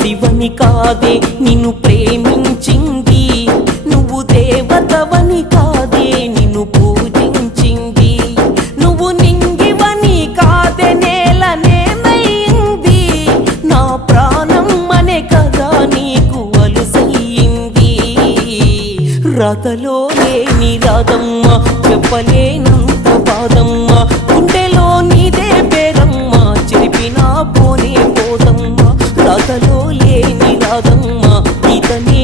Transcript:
శివని కాదే నిన్ను ప్రేమించింది, నువ్వు దేవతవని కాదే నిన్ను పూజించింది, నువ్వు నింగివని కాదే నేలనేమైంది, నా ప్రాణం అనే కదా నీకు అలుసయ్యింది. రాతలో లేని రాదమ్మ, చెప్పలేనంత బాధమ్మ, గుండెలో నీదే పేరమ్మ, చెరిపినా పోనే పోదమ్మ. రాతలో లేని రాదమ్మ, ఇతనే